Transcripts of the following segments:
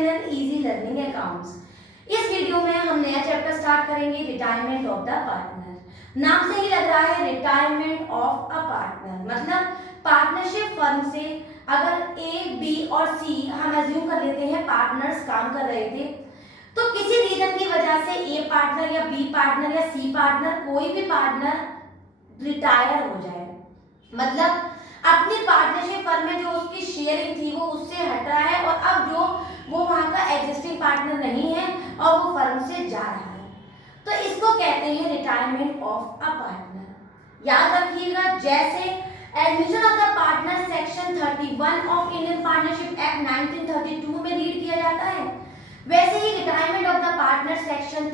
Channel easy learning accounts. इस video में हम नया चैप्टर स्टार्ट करेंगे, रिटायरमेंट ऑफ द पार्टनर। नाम से ही लग रहा है रिटायरमेंट ऑफ अ पार्टनर, मतलब पार्टनरशिप फर्म से अगर ए, बी और सी हम अज्यूम कर लेते हैं पार्टनर्स काम कर रहे थे, तो किसी रीजन की वजह से ए पार्टनर या बी पार्टनर या सी पार्टनर कोई भी पार्टनर रिटायर हो जाए, मतलब अपनी पार्टनरशिप फर्म में जो उसकी शेयरिंग थी वो उससे हट रहा है और अब जो वो वहां का एग्जिस्टिंग पार्टनर नहीं है और वो फर्म से जा रहा है, तो इसको कहते हैं रिटायरमेंट ऑफ अ पार्टनर। याद रखिएगा, जैसे admission of the partner section 31 of Indian partnership act 1932 में रीड किया जाता है, वैसे ही retirement of the partner section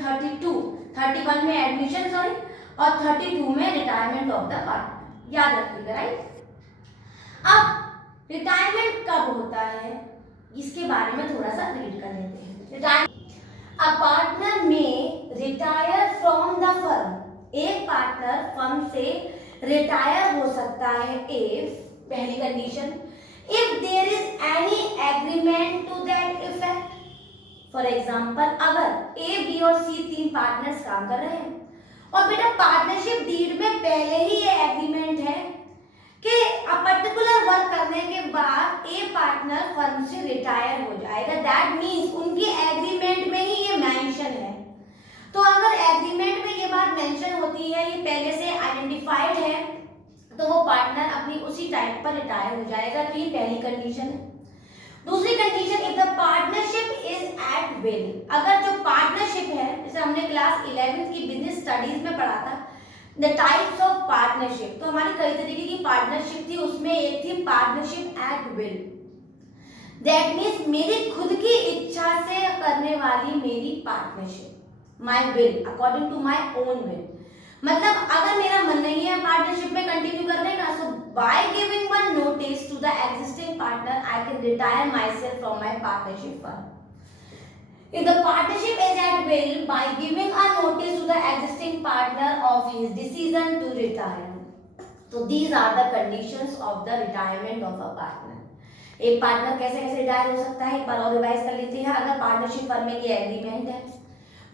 31 में एडमिशन और 32 में रिटायरमेंट ऑफ द पार्टनर। याद रखिएगा, राइट। अब रिटायरमेंट कब होता है इसके बारे में थोड़ा सा रीड कर लेते हैं। अ पार्टनर में रिटायर फ्रॉम द फर्म, एक पार्टनर फर्म से रिटायर हो सकता है इफ, पहली condition, if there is any agreement to that effect. For example, अगर ए, बी और सी तीन पार्टनर्स काम कर रहे हैं और बेटा पार्टनरशिप डीड में पहले ही ये एग्रीमेंट है कि पर्टिकुलर वर्क करने के बाद ए पार्टनर फर्म से रिटायर हो जाएगा, दैट मीन्स उनकी एग्रीमेंट में ही ये मेंशन है। तो अगर एग्रीमेंट में ये बात मेंशन होती है, ये पहले से आइडेंटिफाइड है, तो वो पार्टनर अपनी उसी टाइम पर रिटायर हो जाएगा। तो ये पहली कंडीशन है। दूसरी condition, if the partnership is at will, अगर जो पार्टनरशिप है, जैसे हमने क्लास 11th की बिजनेस स्टडीज में पढ़ा था द टाइप्स ऑफ पार्टनरशिप, तो हमारी कई तरीके की पार्टनरशिप थी, उसमें एक थी partnership at will. That means मेरी खुद की इच्छा से करने वाली मेरी partnership, my will, according to my own will. मतलब अगर मेरा मन नहीं है पार्टनरशिप में कंटिन्यू करने का, so by giving one notice to the existing partner I can retire myself from my partnership firm. If the partnership is at will, by giving a notice to the existing partner of his decision to retire. So these are the conditions of the retirement of a partner. एक partner कैसे कैसे retire हो सकता है, एक बार और revise कर लेते हैं। अगर पार्टनरशिप फर्म में ये एग्रीमेंट है,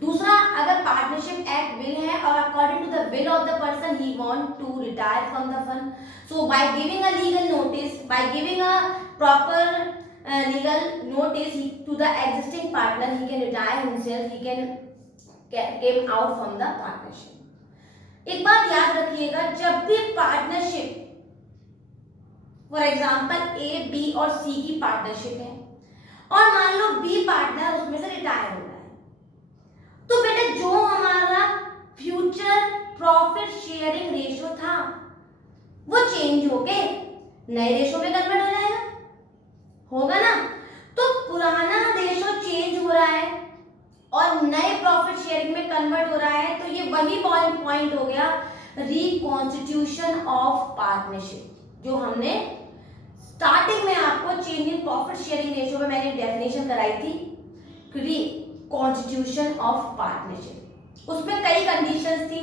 दूसरा अगर पार्टनरशिप एट विल है और according to the will of the person he want to retire from the firm, so by giving a legal notice, by giving a proper legal notice to the existing partner, he can retire himself, he can came out from the partnership। एक बात याद रखिएगा, जब भी partnership, for example A, B और C की partnership है और मान लो बी पार्टनर उसमें से रिटायर हो रहा है, तो बेटा जो हमारा फ्यूचर प्रॉफिट शेयरिंग रेशियो था वो चेंज होके नए रेशियो में कन्वर्ट हो जाएगा, होगा ना। तो पुराना रेशो चेंज हो रहा है और नए प्रॉफिट शेयरिंग में कन्वर्ट हो रहा है, तो ये वही पॉइंट हो गया रिकॉन्स्टिट्यूशन ऑफ पार्टनरशिप, जो हमने स्टार्टिंग में आपको change in profit sharing ratio में मैंने डेफिनेशन कराई थी, रिकॉन्स्टिट्यूशन ऑफ पार्टनरशिप। उसमें कई कंडीशंस थी,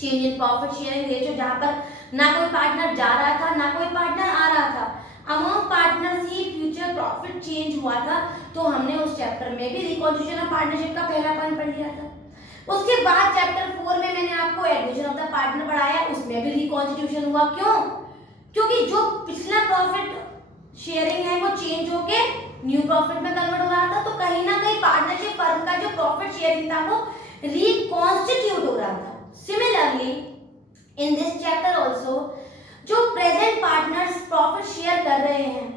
change in profit sharing ratio जहां पर ना कोई पार्टनर जा रहा था ना कोई पार्टनर आ रहा था, अमंग पार्टनर्स ही फ्यूचर प्रॉफिट चेंज हुआ था, तो हमने उस चैप्टर में भी रिकॉन्स्टिट्यूशन ऑफ पार्टनरशिप का पहला पॉइंट पढ़ लिया था। उसके बाद चैप्टर 4 में मैंने आपको एडमिशन ऑफ द पार्टनर पढ़ाया, उसमें भी रिकॉन्स्टिट्यूशन हुआ। क्यों? क्योंकि जो पिछला प्रॉफिट शेयरिंग है वो चेंज होके न्यू प्रॉफिट में कन्वर्ट हो रहा था, तो कहीं ना कहीं पार्टनरशिप फर्म का जो प्रॉफिट शेयरिंग था वो रिकॉन्स्टिट्यूट हो रहा था। Similarly in this chapter also जो प्रेजेंट पार्टनर्स प्रॉफिट शेयर कर रहे हैं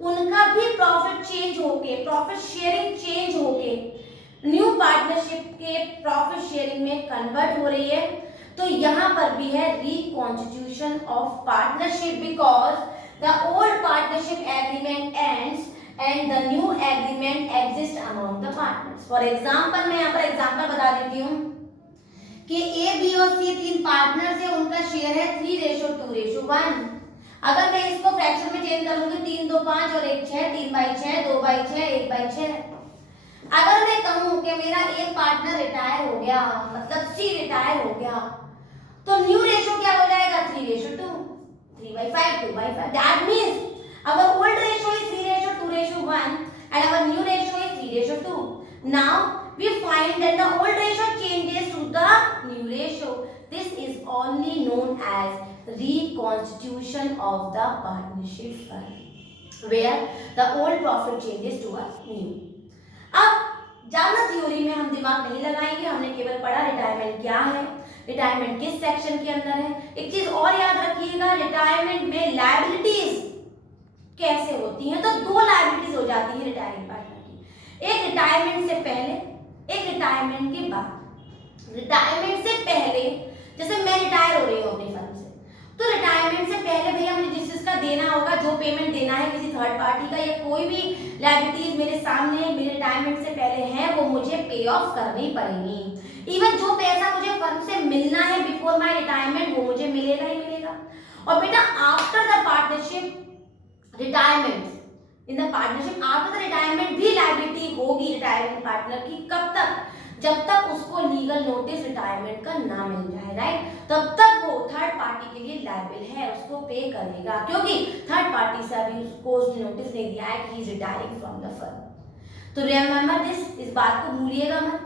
उनका भी प्रॉफिट चेंज होके, प्रॉफिट शेयरिंग चेंज होके न्यू पार्टनरशिप के प्रॉफिट शेयरिंग में कन्वर्ट हो रही है। तो यहाँ पर भी है reconstitution of partnership, because the old partnership agreement ends and the new agreement exist among the partners. For example, मैं यहाँ पर एग्जाम्पल बता देती हूँ कि ए, बी और सी तीन पार्टनर्स है, उनका शेयर है 3:2:1। अगर मैं इसको फ्रैक्शन में चेंज करूंगी 3, 2, 5 और 1, 6, 3/6, 2/6, 1/6। अगर मैं कहूं कि मेरा एक पार्टनर रिटायर हो गया, मतलब सी रिटायर हो गया, तो न्यू रेशियो क्या हो जाएगा? 3:2, 3/5, 2/5। That means our old ratio is 3:2:1 and our new ratio is Now we find that the old ratio changes to the new ratio. This is only known as reconstitution of the partnership fund, where the old profit changes to a new. अब ज्यादा theory में हम दिमाग नहीं लगाएंगे, हमने केवल पढ़ा रिटायरमेंट क्या है, रिटायरमेंट किस सेक्शन के अंदर है। एक चीज और याद रखिएगा, रिटायरमेंट में लायबिलिटीज कैसे होती हैं। तो दो लायबिलिटीज हो जाती है रिटायरिंग पार्टनर की, एक रिटायरमेंट से पहले, एक रिटायरमेंट के बाद। रिटायरमेंट से पहले जैसे मैं रिटायर हो रही हूँ अपनी फर्म से, तो रिटायरमेंट से पहले भैया मुझे जिस चीज का देना होगा, जो पेमेंट देना है किसी थर्ड पार्टी का या कोई भी लायबिलिटीज मेरे सामने मेरे रिटायरमेंट से पहले है, वो मुझे पे ऑफ करनी पड़ेगी। इवन जो पैसा मुझे फर्म से मिलना है बिफोर माय रिटायरमेंट, वो मुझे मिलेगा ही मिलेगा। और बेटा after the partnership retirement, in the partnership after the retirement भी लायबिलिटी होगी रिटायरिंग पार्टनर की। कब तक? जब तक उसको लीगल नोटिस रिटायरमेंट का ना मिल जाए, राइट, तब तक वो थर्ड पार्टी के लिए लायबल है, उसको पे करेगा, क्योंकि थर्ड पार्टी से अभी उसको नोटिस नहीं दिया है कि he is retiring from the firm. तो रिमेंबर दिस, इस बात को भूलिएगा मत।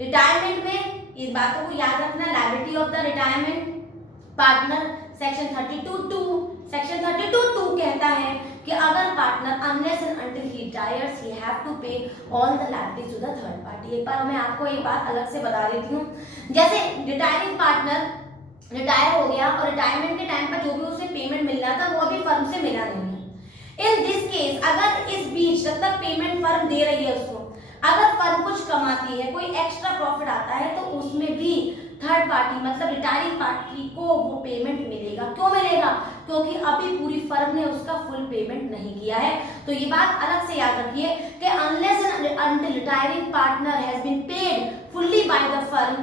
रिटायरमेंट में इस बातों को याद रखना, liability of the retirement partner section 32(2) section 32(2) कहता है कि अगर partner unless and until he retires he have to pay all the liabilities to the third party. एक बार मैं आपको एक बात अलग से बता देती हूँ, जैसे रिटायरिंग पार्टनर रिटायर हो गया और रिटायरमेंट के टाइम पर जो भी उसे पेमेंट मिलना था वो अभी फर्म से मिला नहीं है। इन दिस केस अगर इस बीच जब तक पेमेंट फर्म दे रही है उसको, अगर फर्म कुछ कमाती है, कोई एक्स्ट्रा प्रॉफिट आता है, तो उसमें भी थर्ड पार्टी मतलब रिटायरिंग पार्टी को वो पेमेंट मिलेगा। क्यों मिलेगा? क्योंकि अभी पूरी फर्म ने उसका फुल पेमेंट नहीं किया है। तो ये बात अलग से याद रखिए कि unless and until retiring partner has been paid fully by the firm,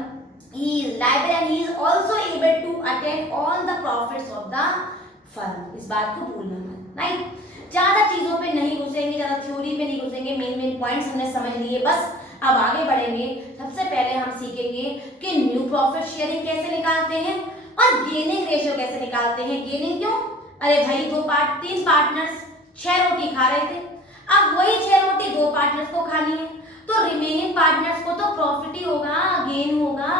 he is liable and he is also able to attend all the profits of the firm। इस बात को भूलना मत, राइट। ज्यादा चीजों पे नहीं घुसेंगे, ज्यादा थ्योरी पे नहीं घुसेंगे, मेन पॉइंट्स हमने समझ लिए, बस अब आगे बढ़ेंगे। सबसे पहले हम सीखेंगे कि न्यू प्रॉफिट शेयरिंग कैसे निकालते हैं और गेनिंग रेशियो कैसे निकालते हैं। गेनिंग क्यों? अरे भाई तीन पार्टनर्स 6 रोटी खा रहे थे, अब वही 6 रोटी 2 पार्टनर्स को खानी है, तो रिमेनिंग पार्टनर्स को तो प्रॉफिट ही होगा, गेन होगा।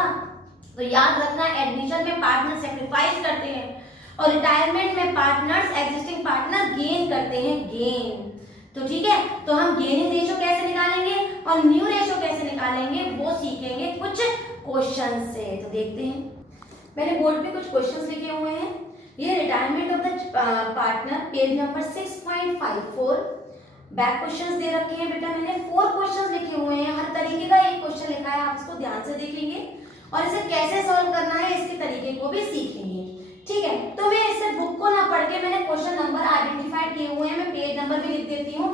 तो याद रखना, एडमिशन में पार्टनर सेक्रीफाइस करते हैं और रिटायरमेंट में पार्टनर्स एग्जिस्टिंग पार्टनर गेन करते हैं, गेन। तो ठीक है, तो हम गेनिंग रेशियो कैसे निकालेंगे और न्यू रेशियो कैसे निकालेंगे वो सीखेंगे कुछ क्वेश्चन से। तो देखते हैं, मैंने बोर्ड पे कुछ क्वेश्चंस लिखे हुए हैं। ये retirement of the partner page number 6.54 back questions दे रखे हैं बेटा। मैंने 4 क्वेश्चंस लिखे हुए हैं, हर तरीके का एक क्वेश्चन लिखा है, आप इसको ध्यान से देखेंगे और इसे कैसे सॉल्व करना है इसके तरीके को भी सीखेंगे। ठीक है, तो मैं इसे बुक को ना पढ़ के मैंने क्वेश्चन नंबर आइडेंटिफाइड किए हुए हैं, मैं पेज नंबर भी लिख देती हूँ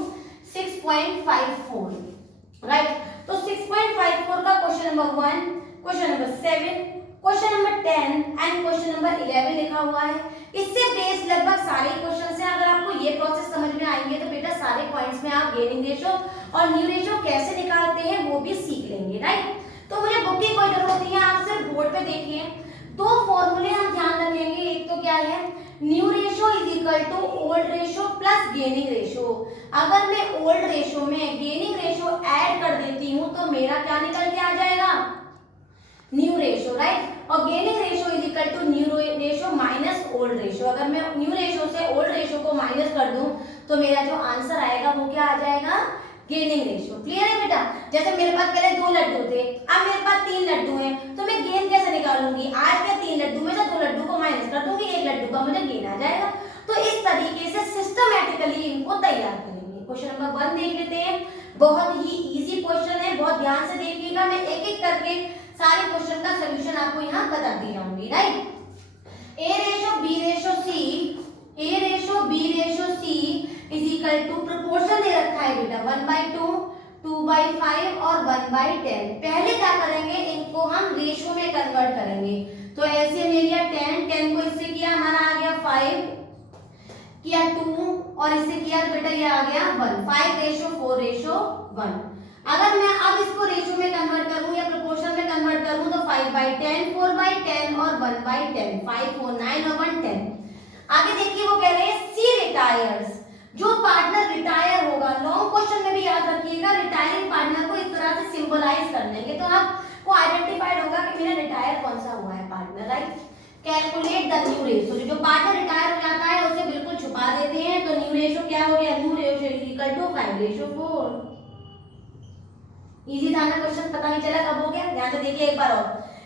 6.54, राइट। तो 6.54 का question number 1, question number 7, question number 10 and question number 11 लिखा हुआ है। इससे बेस्ड लगभग सारे क्वेश्चन हैं। अगर आपको ये प्रोसेस समझ में आएंगे तो बेटा सारे पॉइंट्स में आप गेनिंग रेशियो और न्यू रेशियो कैसे निकालते हैं वो भी सीख लेंगे, राइट। तो मुझे बुक की कोई जरूरत नहीं है, आप सिर्फ बोर्ड पे देखिए। 2 फॉर्मूले हम ध्यान रखेंगे, एक तो क्या है, new ratio is equal to old ratio plus gaining ratio. अगर मैं ओल्ड रेशियो में गेनिंग रेशियो ऐड कर देती हूँ तो मेरा क्या निकल के आ जाएगा, न्यू रेशियो, राइट। और gaining ratio is equal to new ratio minus old ratio. अगर मैं न्यू रेशियो से ओल्ड रेशियो को माइनस कर दूं तो मेरा जो आंसर आएगा वो क्या आ जाएगा, गेनिंग रेशियो। क्लियर है बेटा? जैसे मेरे पास पहले 2 लड्डू थे, अब मेरे पास 3 लड्डू हैं, तो मैं गेन कैसे निकालूंगी, आज के 3 लड्डू में से 2 लड्डू को माइनस कर दूंगी, 1 लड्डू का मुझे गेन आ जाएगा। तो इस तरीके से सिस्टमैटिकली इनको तैयार करेंगे। क्वेश्चन नंबर 1 देख लेते हैं, बहुत ही इजी क्वेश्चन है, बहुत ध्यान से देखिएगा, मैं एक एक करके सारे क्वेश्चन का सॉल्यूशन आपको यहाँ बताती जाऊंगी, right. A ratio B ratio C, A ratio B ratio C is equal to, proportion दे रखा है बेटा 1/2, 2/5 और 1/10। पहले क्या करेंगे, इनको हम रेशियो में कन्वर्ट करेंगे। तो ऐसे ले लिया 10 को इससे किया, हमारा आ गया 5, किया 2 और इससे किया तो बेटा ये आ गया 1, 5:4:1। अगर मैं अब इसको रेशियो में कन्वर्ट करूं या प्रोपोर्शन में कन्वर्ट करूं तो 5/10, 4/10 और 1/10, 5, 4, 9 और 1, 10। आगे देखिए वो कह रहे हैं सी रिटायर्स, जो पार्टनर रिटायर होगा। लॉन्ग क्वेश्चन में भी याद रखिएगा, रिटायरिंग पार्टनर को इस तरह से symbol right. Calculate the new ratio, जो पार्टनर रिटायर हो जाता है उसे बिल्कुल छुपा देते हैं, तो न्यू रेशो क्या हो गया, new ratio is equal to 5:4। Easy था ना क्वेश्चन, पता नहीं चला कब हो गया। ध्यान से देखिए एक बार और,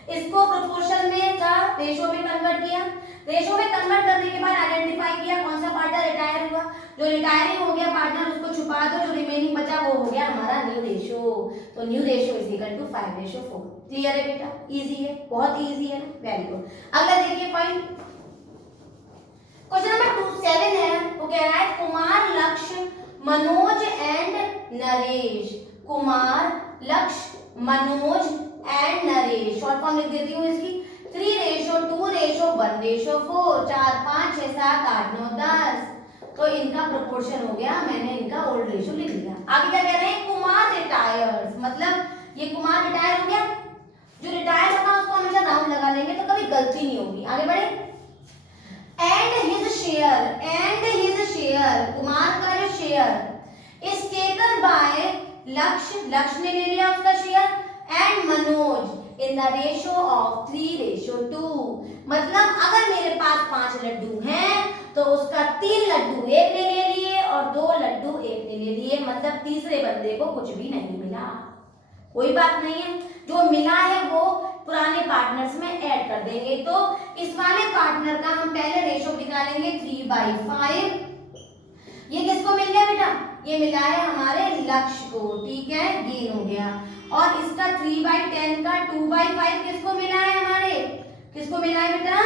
इसको प्रोपोर्शन में था रेशो में कन्वर्ट किया, रेशो में कन्वर्ट करने के बाद आइडेंटिफाई किया कौन सा पार्टनर रिटायर हुआ, जो रिटायरिंग हो गया पार्टनर उसको छुपा दो, जो रिमेनिंग बचा वो हो गया हमारा न्यू रेशो। तो new ratio is equal to 5:4। Clear है बेटा, इजी है, बहुत इजी है ना, वेरी गुड। अगला देखिए पॉइंट, क्वेश्चन नंबर 27 है, वो कह रहा है कुमार, लक्ष्य, मनोज एंड नरेश। कुमार, लक्ष्य, Manoj and Naresh, short form लिख देती हूँ इसकी, 3:2:1:4, 4 5 6 7 8 9 10। तो इनका प्रोपोर्शन हो गया, मैंने इनका ओल्ड रेशो लिख दिया। आगे क्या कह रहे हैं, कुमार रिटायर्स, मतलब ये कुमार रिटायर हो गया, जो रिटायर होगा उसको हमेशा राउंड लगा लेंगे तो कभी गलती नहीं होगी। आगे बढ़े, एंड हिज शेयर, कुमार का जो शेयर इज टेकन बाय लक्ष्य, लक्ष्य ने ले लिया उसका share, and Manoj in the ratio of 3:2। मतलब अगर मेरे पास 5 लड्डू हैं तो उसका 3 लड्डू एक ने ले लिए और 2 लड्डू एक ने ले लिए, मतलब तीसरे बंदे को कुछ भी नहीं मिला। कोई बात नहीं है, जो मिला है वो पुराने पार्टनर्स में ऐड कर देंगे। तो इस वाले पार्टनर का हम पहले रेशो निकालेंगे 3/5। ये किसको मिल गया बेटा, ये मिला है हमारे लक्ष्य को, ठीक है, गेन हो गया। और इसका 3/10 का 2/5 किसको मिला है, हमारे किसको मिला है बेटा,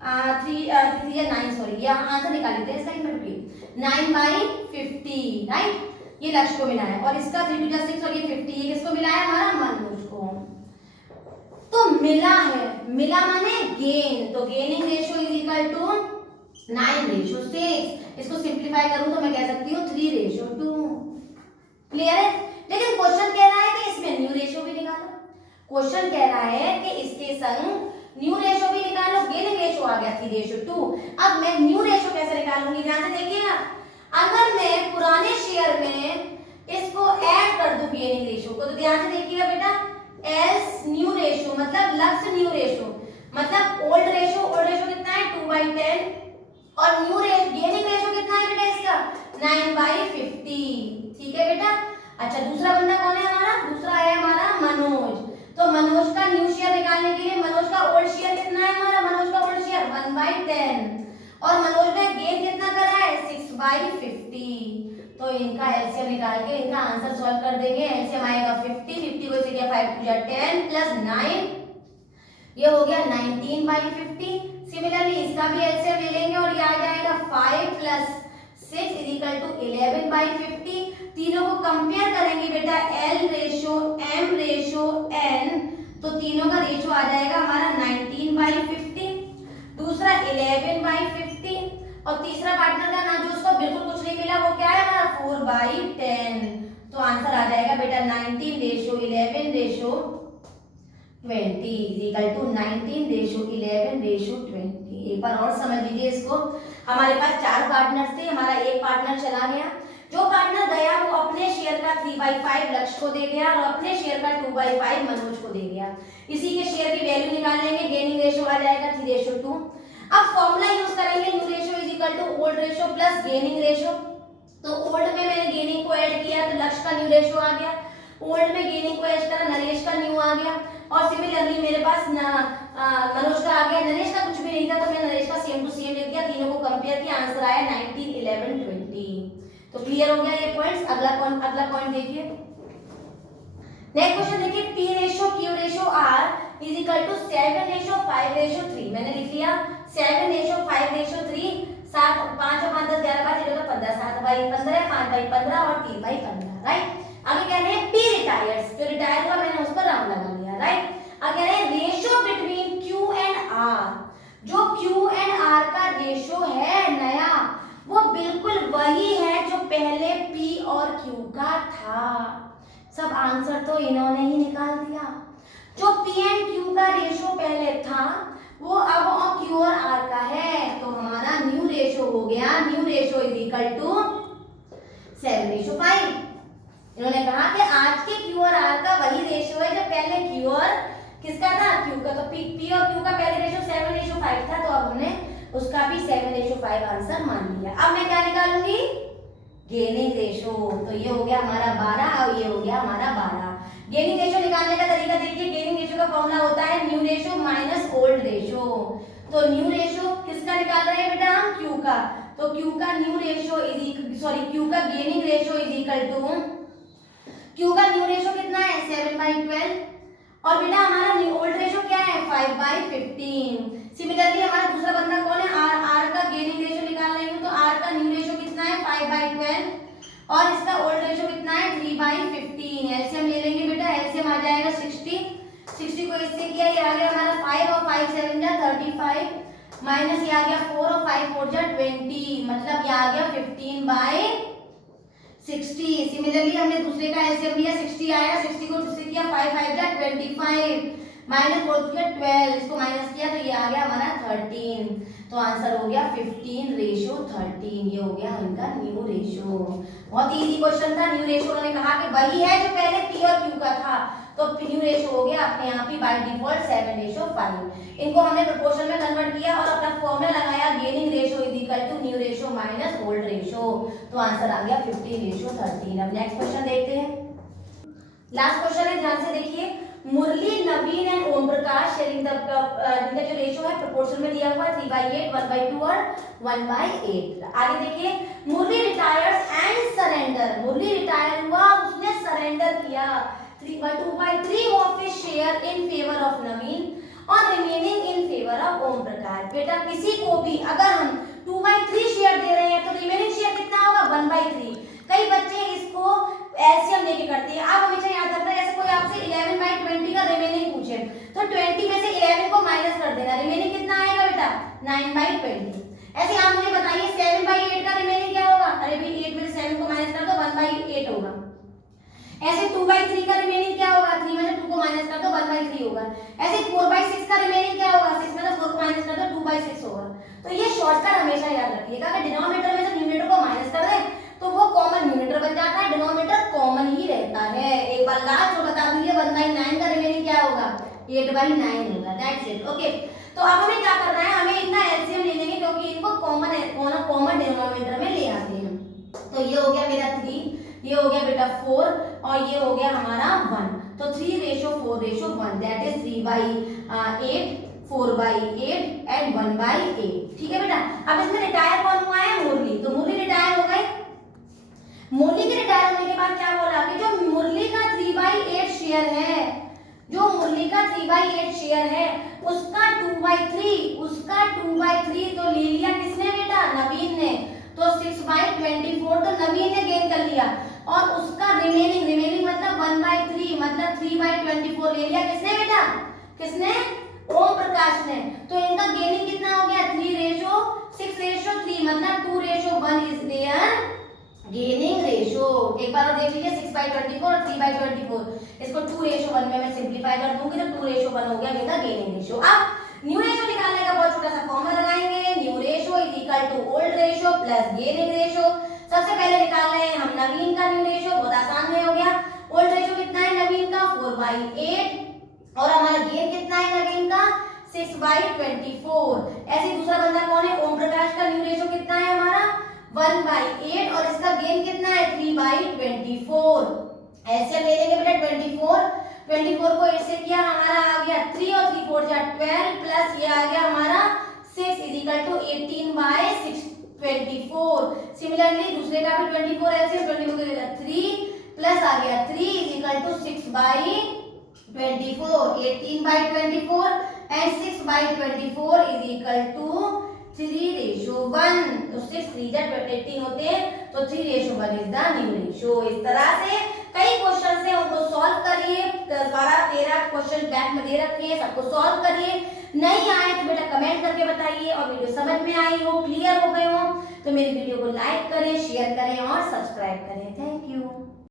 9 सॉरी, यहाँ आंसर निकाल लेते हैं इसका, 9/50, राइट, ये लक्ष्य को मिला है। और इसका 3 2 6 और ये 50, ये किसको मिला है, हमारा मनोज को। तो मिला है, मिला माने गेन, तो gaining ratio is equal to 9:6। इसको सिंप्लीफाई करूं तो मैं कह सकती हूँ 3:2। क्लियर है। लेकिन क्वेश्चन कह रहा है कि इसमें न्यू रेशियो भी निकालो, क्वेश्चन कह रहा है कि इसके संग न्यू रेशियो भी निकालो, गेनिंग रेशियो आ गया 3:2। अब मैं न्यू रेशियो कैसे निकालूंगी, ध्यान से देखिएगा। अगर मैं पुराने शेयर में इसको ऐड कर दूं गेनिंग रेशियो को, तो ध्यान से देखिएगा बेटा, एल्स न्यू रेशियो मतलब लक्ष्य न्यू रेशियो, मतलब ओल्ड रेशियो कितना है 2/10 और न्यू गेनिंग रेशियो कितना है बेटा इसका 9/50। ठीक है बेटा। अच्छा, दूसरा बंदा कौन है हमारा, दूसरा है हमारा मनोज। तो मनोज का न्यू शेयर निकालने के लिए मनोज का ओल्ड शेयर कितना है, हमारा मनोज का ओल्ड शेयर 1/10 और मनोज ने गेन कितना करा है 6/50। तो इनका एलसीएम निकाल के इनका आंसर सॉल्व कर देंगे। एलसीएम आएगा 50 को इसे क्या 5 2 10 प्लस 9, ये हो गया 19/50। सिमिलरली इसका भी एलसीएम ले लेंगे और ये आ जाएगा 5 प्लस 6 इज इक्वल टू 11/50। तीनों को कंपेयर करेंगे बेटा, L ratio M ratio N, तो तीनों का रेशो आ जाएगा हमारा 19/50, दूसरा 11/50 और तीसरा पार्टनर का नाम जो उसको बिल्कुल कुछ नहीं मिला वो क्या है हमारा 4/10। तो आंसर आ जाएगा बेटा 19:11:20 इक्वल टू 19:11:20। एक बार और समझ लीजिए इसको। हमारे पास 4 पार्टनर्स थे, हमारा एक पार्टनर चला गया, जो पार्टनर गया वो अपने शेयर का 3/5 लक्ष्य को दे गया और अपने शेयर का 2/5 मनोज को दे गया। इसी के शेयर की वैल्यू निकाल लेंगे, गेनिंग रेशियो आ जाएगा 3:2। अब फॉर्मूला यूज करेंगे, new ratio is equal to old ratio plus gaining ratio. तो ओल्ड में मैंने गेनिंग को ऐड किया तो लक्ष्य का न्यू रेशियो आ गया, ओल्ड में गेनिंग को ऐड करा नरेश का न्यू आ गया, और सिमिलरली मेरे पास मनोज का आ गया। नरेश का कुछ भी नहीं था तो मैं नरेश का सेम टू सेम लिख दिया, तीनों को कंपेयर किया, आंसर आया 19 11 20। तो क्लियर हो गया ये पॉइंट्स। अगला पॉइंट देखिए, नेक्स्ट क्वेश्चन देखिए, P ratio Q ratio R is equal to 7:5:3। मैंने लिख लिया 7:5:3, 7 5 और 5 10 11 5 11 15 7/15 5/15 और 3/15, राइट। आगे कह रहे हैं P रिटायर्स, जो रिटायर हुआ मैंने उस पर राउंड लगा लिया, राइट। आगे कह रहे हैं ratio between Q and R, जो Q एंड R का रेशियो है नया वो बिल्कुल वही है जो पहले P और Q का था। सब आंसर तो इन्होंने ही निकाल दिया। जो P एंड Q का रेशियो पहले था वो अब Q और R का है, तो हमारा न्यू रेशियो हो गया, new ratio is equal to 7:5। इन्होंने कहा कि आज के Q और R का वही रेशियो है जो पहले Q और किसका था, क्यू का। तो पी और क्यू का पहले रेशो 7:5 था, तो अब हमने उसका भी 7:5 आंसर मान लिया। अब मैं क्या निकालूंगी, गेनिंग रेशो। तो ये हो गया हमारा 12 और ये हो गया हमारा 12। गेनिंग रेशो निकालने का तरीका देखिए, गेनिंग रेशो का फॉर्मूला होता है new ratio minus old ratio. तो न्यू रेशो किसका निकाल रहे हैं बेटा हम, क्यू का। तो क्यू का न्यू रेशो क्यू का gaining ratio is equal to, Q का न्यू रेशो कितना है 7/12 और बेटा हमारा ओल्ड रेशो क्या है 5/15। सिमिलरली हमारा दूसरा बंदा कौन है, आर का गेनिंग रेशो निकाल रही हूं। तो आर का न्यू रेशो कितना है 5/12 और इसका ओल्ड रेशो कितना है 3/15। एलसीएम ले लेंगे बेटा, एलसीएम आ जाएगा 60 को इससे किया, ये आ गया हमारा 5 और 5 7 जा 35 माइनस ये आ गया 4 और 5 4 जा 20, मतलब ये आ गया 15/60। सिमिलरली हमने दूसरे का एलसीएम लिया, 60 आया, 60 को इससे किया 5 5 जा 25 माइनस 4 किया 12, इसको माइनस किया तो ये आ गया हमारा 13। तो आंसर हो गया 15:13। ये हो गया उनका न्यू रेशो। बहुत इजी क्वेश्चन था। न्यू रेशो उन्होंने कहा कि वही है जो पहले पी और क्यू का था, तो न्यू रेशो हो गया अपने आप ही बाय डिफॉल्ट 7:5। इनको हमने प्रोपोर्शन में कन्वर्ट किया और अपना फॉर्मूला लगाया gaining ratio is equal to new ratio minus old ratio. तो आंसर आ गया 15:13। अब नेक्स्ट क्वेश्चन देखते हैं। लास्ट क्वेश्चन है, ध्यान से देखिए। Murli, Naveen and Om Prakash sharing the इनका जो रेशो है प्रोपोर्शन में दिया हुआ है 3/8, 1/2 और 1/8। आगे देखिए, Murli retires and surrender. Murli retire हुआ, उसने सरेंडर किया 2/3 of his share in favour of Naveen और remaining in favour of Om Prakash. बेटा किसी को भी अगर हम 2/3 शेयर दे रहे हैं तो रिमेनिंग शेयर कितना होगा 1/3। कई बच्चे इसको एलसीएम लेके करते हैं। आप हमेशा याद रखना, जैसे कोई आपसे 11/20 का रिमेनिंग पूछे तो 20 में से 11 को माइनस कर देना, रिमेनिंग कितना आएगा बेटा 9/20। ऐसे आप मुझे बताइए 7/8 का रिमेनिंग क्या होगा, अरे भाई 8 में से 7 को माइनस कर दो 1/8 होगा। ऐसे 2/3 का रिमेनिंग क्या होगा, 3 में से 2 को माइनस कर दो 1/3 होगा। ऐसे 4/6 का रिमेनिंग क्या होगा, 6 में से 4 को माइनस कर दो 2/6 होगा। तो ये शॉर्टकट हमेशा याद रखिएगा, अगर डिनोमिनेटर में से न्यूमरेटर को माइनस कर दें तो वो कॉमन न्यूमरेटर बन जाता है, डिनोमिनेटर कॉमन ही रहता है। एक बार लास्ट जो बता दीजिए 1/9 का रिमेनिंग क्या होगा 8/9 होगा। That's it. ओके, तो अब हमें क्या करना है, हमें इतना एलसीएम ले लेंगे क्योंकि इनको कॉमन डिनोमिनेटर में ले आते हैं। तो ये हो गया मेरा 3, ये हो गया बेटा 4 और ये हो गया हमारा 1। तो 3:4:1 दैट इज 3/8, 4/8 एंड 1/8। ठीक है बेटा। अब इसमें रिटायर कौन हुआ है, मुरली। तो मुरली रिटायर हो गए। मुरली के रिटायर होने के बाद क्या बोला कि जो मुरली का 3/8 शेयर है, जो मुरली का 3/8 शेयर है उसका 2/3 तो ले लिया किसने बेटा, नवीन ने। तो 6/24 तो नवीन ने गेन कर लिया और उसका रिमेनिंग मतलब 1/3 मतलब 3/24 ले लिया किसने बेटा, किसने, ओम प्रकाश ने। तो इनका गेनिंग कितना हो गया 3:6:3 मतलब 2:1 इज देयर गेनिंग रेशो। एक बार और देख लीजिए 6/24 और 3/24, इसको 2:1 में मैं सिंपलीफाई कर दूंगी तो 2:1 हो गया बेटा गेनिंग रेशो। अब न्यू रेशो निकालने का बहुत छोटा सा फॉर्मूला लगाएंगे, new ratio is equal to old ratio plus gaining ratio. सबसे पहले निकाल रहे हैं हम नवीन का न्यू रेशो, बहुत आसान है, हो गया। ओल्ड रेशो कितना है नवीन का 4/8 और हमारा गेन कितना है नवीन का 6/24। ऐसे दूसरा बंदा कौन है, ओम प्रकाश का न्यू रेशो कितना है हमारा 1/8 और इसका गेन कितना है 3/24। ऐसे ले लेंगे बेटा 24 को 8 से किया हमारा आ गया 3 और 3 4 जा 12 प्लस ये आ गया हमारा 6 इज इक्वल टू 18/624। सिमिलरली दूसरे का भी 24 ऐसे 24 को 3 प्लस आ गया 3 is equal to 6/24, 18/24 and 6/24 is equal to 3:1। तो 6 3 जा 18 होते हैं, तो 3:1 इज द न्यू रेशो। इस तरह से कई क्वेश्चन है उनको सॉल्व करिए। 12-13 क्वेश्चन बैक में दे रखे हैं, सबको सॉल्व करिए। नहीं आए तो बेटा कमेंट करके बताइए और वीडियो समझ में आई हो, क्लियर हो गए हो तो मेरी वीडियो को लाइक करें, शेयर करें और सब्सक्राइब करें।